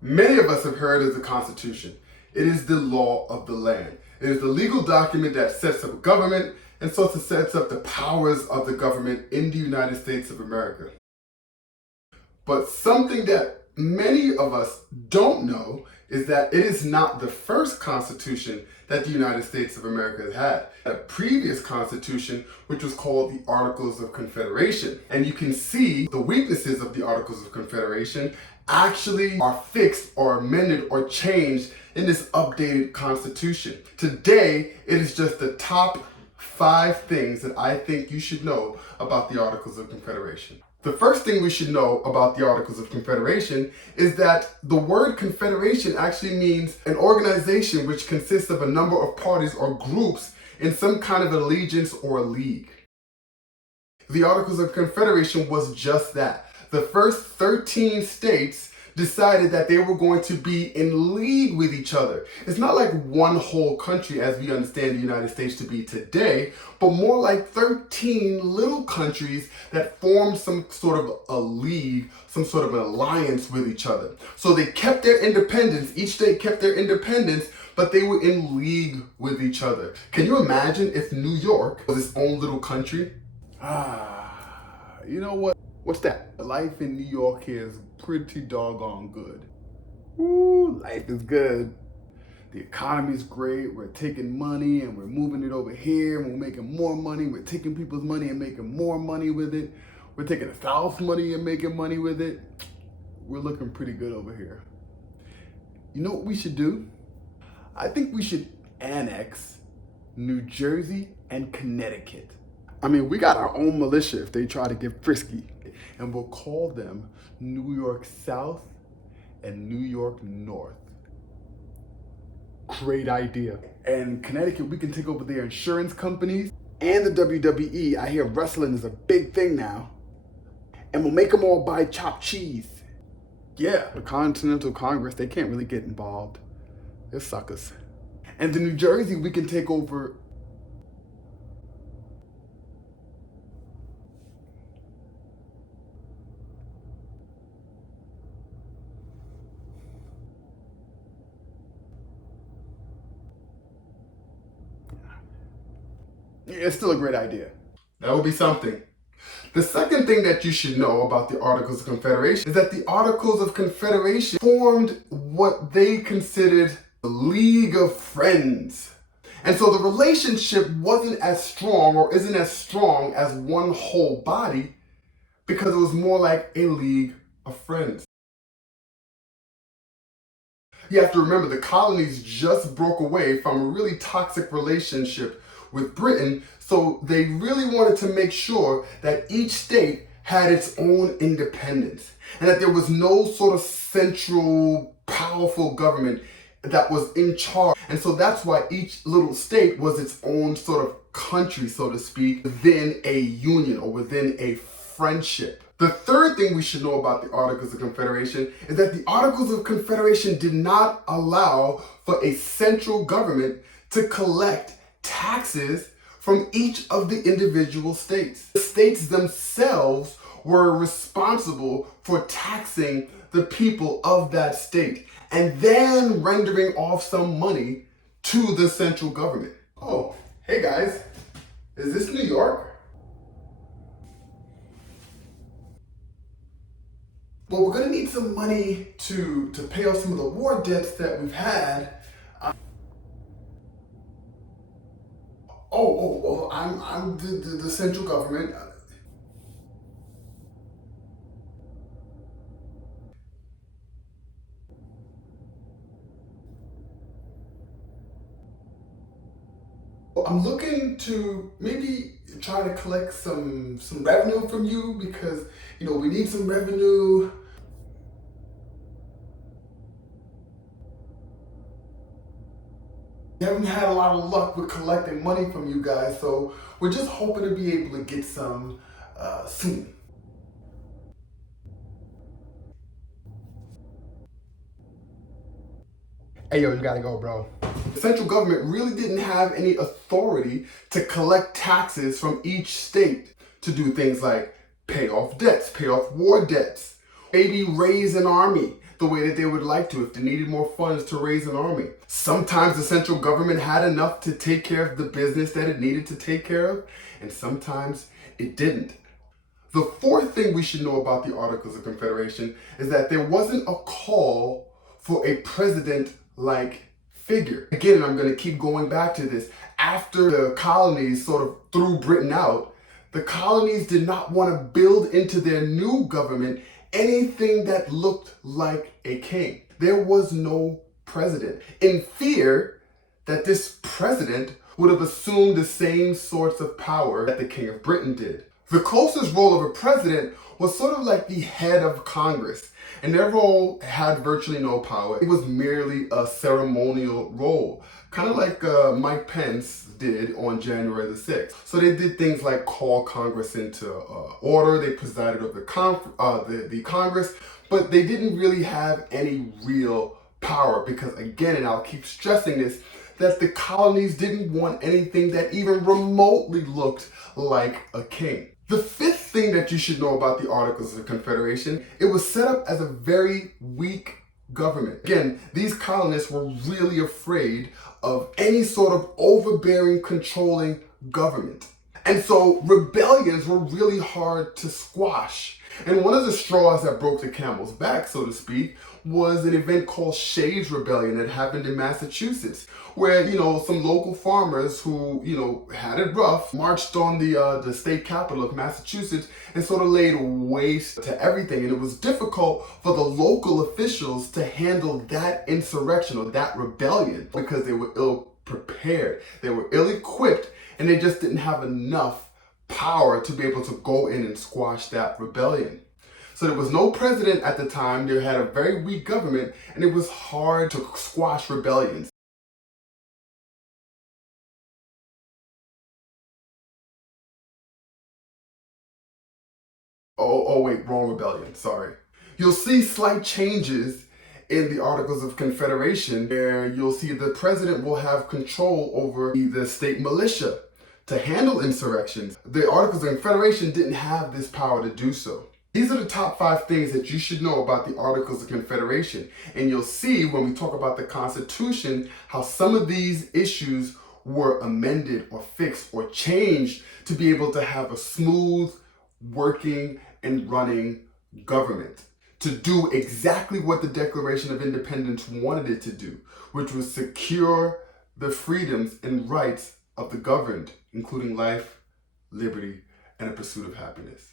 Many of us have heard of the Constitution. It is the law of the land. It is the legal document that sets up a government and so it sets up the powers of the government in the United States of America. But something that many of us don't know is that it is not the first constitution that the United States of America has had. A previous constitution, which was called the Articles of Confederation. And you can see the weaknesses of the Articles of Confederation actually are fixed or amended or changed in this updated constitution. Today, it is just the top 5 things that I think you should know about the Articles of Confederation. The first thing we should know about the Articles of Confederation is that the word confederation actually means an organization which consists of a number of parties or groups in some kind of allegiance or a league. The Articles of Confederation was just that. The first 13 states decided that they were going to be in league with each other. It's not like one whole country as we understand the United States to be today, but more like 13 little countries that formed some sort of a league, some sort of an alliance with each other. So they kept their independence, each state kept their independence, but they were in league with each other. Can you imagine if New York was its own little country? You know what? What's that? Life in New York here is pretty doggone good. Ooh, life is good. The economy's great. We're taking money and we're moving it over here and we're making more money. We're taking people's money and making more money with it. We're taking the South's money and making money with it. We're looking pretty good over here. You know what we should do? I think we should annex New Jersey and Connecticut. I mean, we got our own militia if they try to get frisky. And we'll call them New York South and New York North. Great idea. And Connecticut, we can take over their insurance companies and the WWE. I hear wrestling is a big thing now. And we'll make them all buy chopped cheese. Yeah, the Continental Congress, they can't really get involved. They're suckers. And the New Jersey, we can take over it's still a great idea. That would be something. The second thing that you should know about the Articles of Confederation is that the Articles of Confederation formed what they considered the League of Friends. And so the relationship wasn't as strong or isn't as strong as one whole body because it was more like a league of friends. You have to remember the colonies just broke away from a really toxic relationship with Britain, so they really wanted to make sure that each state had its own independence and that there was no sort of central powerful government that was in charge. And so that's why each little state was its own sort of country, so to speak, within a union or within a friendship. The third thing we should know about the Articles of Confederation is that the Articles of Confederation did not allow for a central government to collect taxes from each of the individual states. The states themselves were responsible for taxing the people of that state and then rendering off some money to the central government. Oh, hey guys, is this New York? Well, we're gonna need some money to pay off some of the war debts that we've had. I'm the central government. I'm looking to maybe try to collect some revenue from you because, we need some revenue. We haven't had a lot of luck with collecting money from you guys, so we're just hoping to be able to get some soon. Hey yo, you gotta go, bro. The central government really didn't have any authority to collect taxes from each state to do things like pay off debts, pay off war debts, maybe raise an army the way that they would like to if they needed more funds to raise an army. Sometimes the central government had enough to take care of the business that it needed to take care of, and sometimes it didn't. The fourth thing we should know about the Articles of Confederation is that there wasn't a call for a president-like figure. Again, I'm going to keep going back to this. After the colonies sort of threw Britain out, the colonies did not want to build into their new government anything that looked like a king. There was no president, in fear that this president would have assumed the same sorts of power that the King of Britain did. The closest role of a president was sort of like the head of Congress, and their role had virtually no power. It was merely a ceremonial role, kind of like Mike Pence did on January the 6th. So they did things like call Congress into order, they presided over the Congress, but they didn't really have any real power because, again, and I'll keep stressing this, that the colonies didn't want anything that even remotely looked like a king. The fifth thing that you should know about the Articles of Confederation, it was set up as a very weak government. Again, these colonists were really afraid of any sort of overbearing, controlling government. And so rebellions were really hard to squash. And one of the straws that broke the camel's back, so to speak, was an event called Shays' Rebellion that happened in Massachusetts, where, some local farmers who, had it rough, marched on the state capital of Massachusetts and sort of laid waste to everything. And it was difficult for the local officials to handle that insurrection or that rebellion because they were ill prepared, they were ill equipped, and they just didn't have enough power to be able to go in and squash that rebellion. So there was no president at the time, they had a very weak government, and it was hard to squash rebellions. Oh wait, wrong rebellion, sorry. You'll see slight changes in the Articles of Confederation where you'll see the president will have control over the state militia to handle insurrections. The Articles of Confederation didn't have this power to do so. These are the top 5 things that you should know about the Articles of Confederation. And you'll see when we talk about the Constitution how some of these issues were amended or fixed or changed to be able to have a smooth, working, and running government, to do exactly what the Declaration of Independence wanted it to do, which was secure the freedoms and rights of the governed, including life, liberty, and a pursuit of happiness.